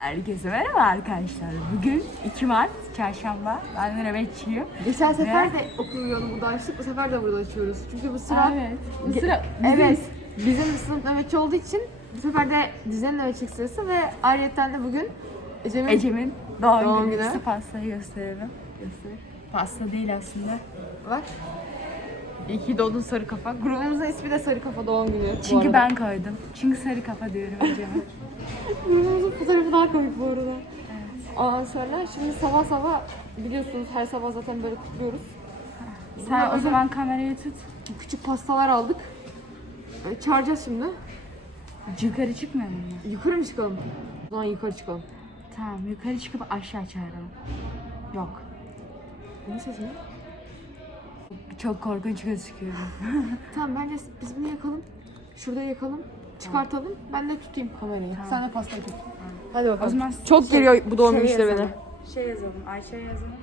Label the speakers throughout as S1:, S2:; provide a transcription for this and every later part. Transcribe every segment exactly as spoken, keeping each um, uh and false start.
S1: Herkese merhaba arkadaşlar. Bugün iki Mart Çarşamba. Ben de nöbetçiyim.
S2: Geçen sefer
S1: Ve...
S2: de okul yolu burada açtık. Bu sefer de burada açıyoruz. Çünkü bu sıra...
S1: Evet. Bu sıra
S2: Evet. Bizim sınıf nöbetçi olduğu için bu sefer de düzenli nöbetçilik sırası ve ayrıca de bugün Ecem'in
S1: Ecem'in doğum,
S2: Doğum
S1: günü.
S2: günü.
S1: Size pastayı gösterelim.
S2: Göster.
S1: Pasta değil aslında.
S2: Bak. İyi ki doğdun sarı kafa. Grubumuzun ismi de sarı kafa doğum günü. bu
S1: Çünkü
S2: arada.
S1: ben koydum. Çünkü sarı kafa diyorum Ecem'e.
S2: Grubumuzun fotoğrafı daha komik bu arada.
S1: Evet.
S2: Ondan sonra şimdi sabah sabah biliyorsunuz her sabah zaten böyle kutluyoruz.
S1: Sen o
S2: özel-
S1: zaman kamerayı tut.
S2: Küçük pastalar aldık. Ee, Çağıracağız şimdi.
S1: Yukarı çıkmıyor mu?
S2: Yukarı mı çıkalım? O zaman yukarı çıkalım.
S1: Tamam, yukarı çıkıp aşağı çağıralım. Yok.
S2: Ne sesi ne?
S1: Çok korkunç gözüküyor.
S2: Tamam bence biz bunu yakalım. Şurada yakalım. Çıkartalım. Ben de tutayım kamerayı.
S1: Tamam.
S2: Sen de pastayı tut. Hadi bakalım.
S1: O zaman
S2: Çok
S1: şey-
S2: geliyor bu doğum
S1: şey
S2: günü işleri beni.
S1: yazalım. Şey yazalım, Ayça'ya yazalım.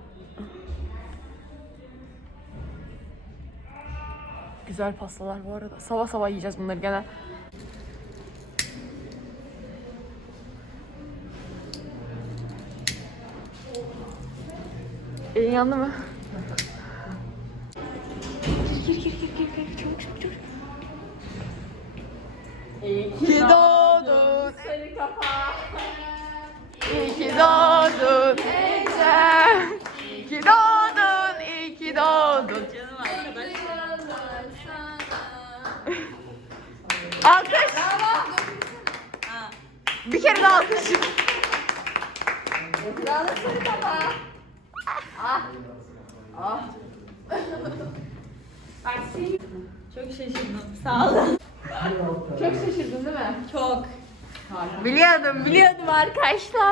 S2: Güzel pastalar bu arada. Sabah sabah yiyeceğiz bunları gene. Elin yandı mı? Gir gir gir gir gir çabuk çabuk çabuk. İyi ki doğdun sarı kafa. İyi ki doğdun Ecem. İyi ki doğdun, iyi ki doğdun. Canım arkadaşlar. Alkış. Bir kere daha alkış. Bravo sarı kafa. Ah. Ah.
S3: Çok şaşırdım. Sağ olun.
S2: Çok şaşırdın değil mi?
S3: Çok.
S1: Biliyordum, biliyordum arkadaşlar.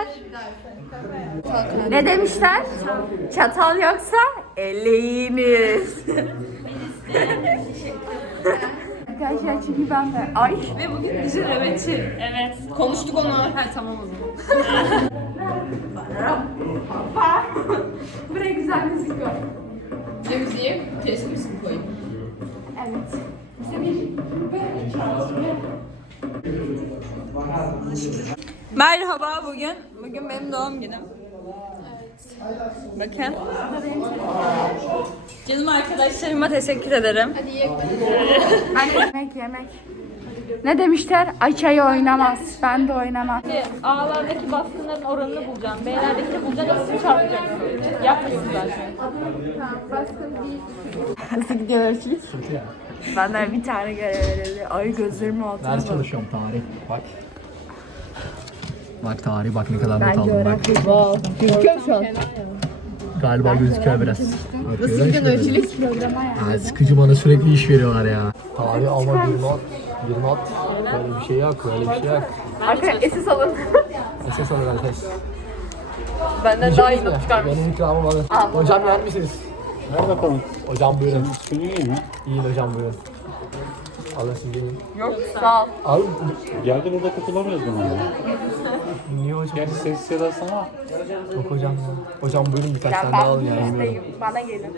S1: Ne demişler? Çatal yoksa elle yiyiniz. Arkadaşlar çünkü ben de... Ay.
S3: Ve bugün bizim nöbetçi. Evet. Konuştuk onu. Ha tamam o zaman.
S1: Buraya güzel gözüküyor.
S3: Ne müziği? Kesin misin koyayım?
S1: Evet. İşte bir böyle çalışıyor.
S3: Merhaba bugün. Bugün benim doğum günüm. Evet. Bakın. Canım arkadaşlarıma teşekkür ederim.
S2: Hadi ye.
S1: Hadi yemek yemek. Ne demişler? Ayça'yı oynamaz. Ben de oynamam.
S3: Şimdi A'lardaki baskınların oranını bulacağım. B'lerdeki de bulacağım. İsim çarpacaksın. Yapmışsın zaten.
S2: Baskın değil. Nasıl gidiyor nöbetçilik?
S1: Benden bir tane görev verildi. Ay gözlerimi altına
S4: Ders
S1: bak.
S4: çalışıyorum tarih. Bak. Bak tarih bak ne kadar
S1: Ben
S4: not aldım bak.
S2: Wow. Gözüküyor mu şu an?
S4: Galiba gözüküyor biraz.
S2: Nasıl gidiyor nöbetçilik?
S1: Programa ya.
S4: Ya sıkıcı bana sürekli iş veriyorlar ya. Tarih ama bir not. Bir not. Böyle bir şey yok. Böyle bir şey yok.
S2: Arkadaşlar esas alın.
S4: Esas alın arkadaş.
S2: Benden daha iyi not çıkarmış.
S4: Benim ikramım alın. Hocam yer misiniz?
S5: Ver bakalım.
S4: Hocam buyurun.
S5: Senin iyi mi?
S4: İyi hocam buyurun. Alın siz gelin.
S2: Yok sağ ol.
S4: Al.
S5: Geldi burada kurtulamıyoruz bundan.
S4: Niye hocam?
S5: Gerçi sessiz edersin ama
S4: Yok hocam ya. Hocam buyurun birkaç
S1: Ya
S4: tane daha
S1: ben
S4: alın ya.
S1: bu
S4: Bilmiyorum.
S1: yüzdeyim. Bana gelin.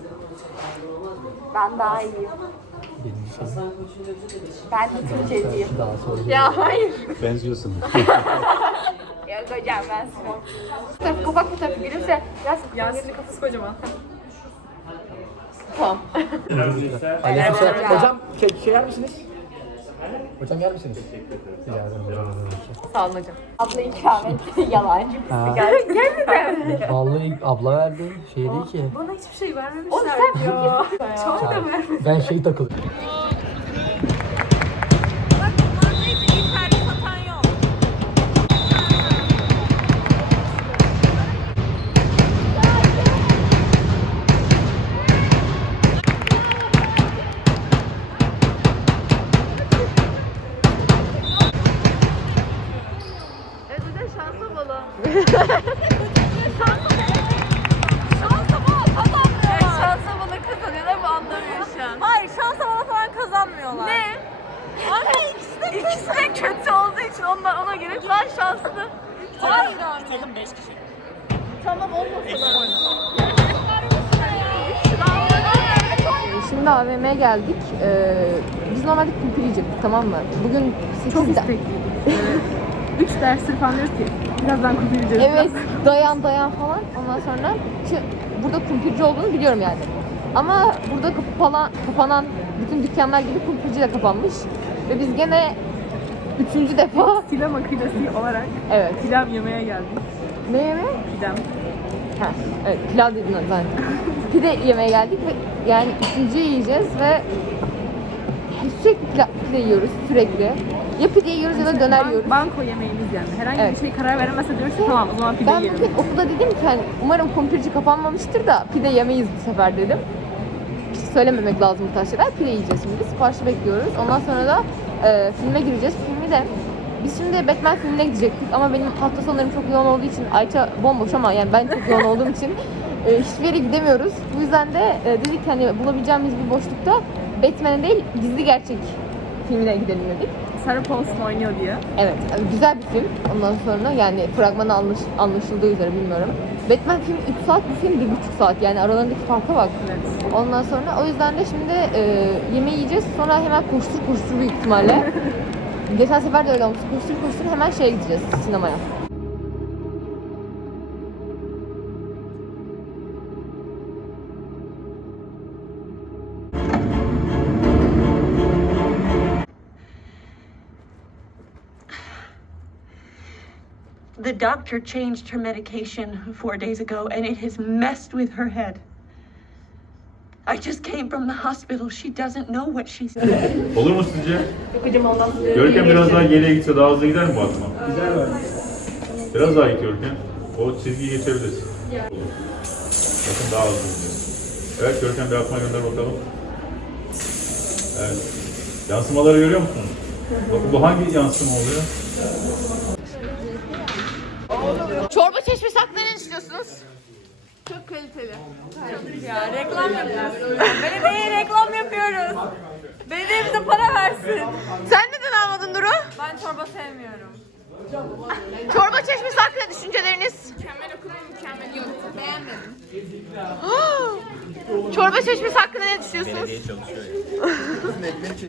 S1: Ben daha iyiyim.
S4: Benim şey.
S1: Ben Tuğçe'ciyim.
S4: Daha sonra.
S2: Ya hayır.
S5: benziyorsun.
S1: Yok hocam ben size.
S2: Bu tarafı kapak bu tarafı gülümse. Yasin.
S3: Yasin'in kafası kocaman.
S2: Tamam.
S4: Aleykümselam. Hocam şey, şey yer misiniz? Hocam yer misiniz? Rica ederim.
S2: Sağ olun hocam.
S1: Abla ikram etti. Yalancı
S4: Ha.
S1: pislik.
S4: Vallahi abla verdi. Şey değil ki.
S3: Bana hiçbir şey vermemişler.
S2: Oğlum sen ya.
S3: Çok da ver.
S4: Ben şey takıldım.
S2: Şansa bana kazanıyorlar mı anlamıyorum şu an.
S3: Hayır şansa bana falan kazanmıyorlar.
S2: Ne? Anne ikisi de, ikisi de kötü olduğu için onlar ona göre ben şanslı.
S3: Hayır abi.
S5: Takım beş kişi.
S2: Tamam olmasa da. Şimdi A V M'ye geldik. Ee, biz normalde kumpir yiyecektik tamam mı? Bugün sekizde...
S1: Çok istekliydim. Üç
S2: dersleri falan diyoruz ki birazdan kumpirci.
S6: Evet, dayan dayan falan. Ondan sonra ki burada kumpirci olduğunu biliyorum yani. Ama burada kapanan, kapanan bütün dükkanlar gibi kumpirci de kapanmış. Ve biz gene üçüncü defa
S2: Pilav makinesi olarak
S6: evet.
S2: pilav yemeye geldik.
S6: Ne yemeği?
S2: Pilav.
S6: Ha, evet, pilav dedin zaten. Pide yemeye geldik ve yani üçüncüyü yiyeceğiz ve sürekli pide, pide yiyoruz sürekli. Ya pide yiyoruz ya da döner yiyoruz.
S2: Banko yemeğimiz yani. Herhangi
S6: Evet.
S2: bir şey karar veremezse diyoruz ki tamam o zaman pide
S6: Ben
S2: yiyelim.
S6: bugün okulda dedim ki hani umarım kumpirci kapanmamıştır da pide yemeyiz bu sefer dedim. Bir şey söylememek lazım bu tarz şeyler. Pide yiyeceğiz şimdi. Siparişi bekliyoruz. Ondan sonra da e, filme gireceğiz. Filmi de biz şimdi Batman filmine gidecektik ama benim hafta sonlarım çok yoğun olduğu için Ayça bomboş ama yani ben çok yoğun olduğum için e, hiçbir yere gidemiyoruz. Bu yüzden de e, dedik hani bulabileceğimiz bir boşlukta Batman'e değil gizli gerçek filmine gidelim dedik.
S2: Sarah Paulson oynuyor diye.
S6: Evet, güzel bir film. Ondan sonra yani fragmanı anlaş, anlaşıldığı üzere bilmiyorum. Batman filmi üç saat, bu film bir buçuk saat. Yani aralarındaki farka bak.
S2: Evet.
S6: Ondan sonra o yüzden de şimdi e, yemeği yiyeceğiz. Sonra hemen koştur koştur büyük ihtimalle. Geçen sefer de öyle olmuştu. Koştur koştur hemen şeye gideceğiz, sinemaya.
S7: The doctor changed her medication four days ago and it has messed with her head. I just came from the hospital. She doesn't know what she's doing.
S8: Olur mu sizce? Görkem biraz daha geriye gitse daha hızlı gider mi bu atma?
S4: Güzel var.
S8: Biraz daha git Görkem. O çizgiyi geçebilirsin. Olur. Bakın daha hızlı gidiyor. Evet Görkem bir atma gönder bakalım. Evet. Yansımaları görüyor musunuz? Bakın bu hangi yansıma oluyor?
S6: Çorba çeşmesi hakkında ne düşünüyorsunuz?
S2: Çok kaliteli.
S3: Ya reklam yapıyoruz. Belediyeye reklam yapıyoruz. Belediye bize para versin.
S6: Sen neden almadın Duru?
S3: Ben çorba sevmiyorum.
S6: Çorba çeşmesi hakkında düşünceleriniz?
S2: Mükemmel okudum, mükemmel yoktu. Beğenmedim.
S6: Çorba çeşmesi hakkında ne düşünüyorsunuz?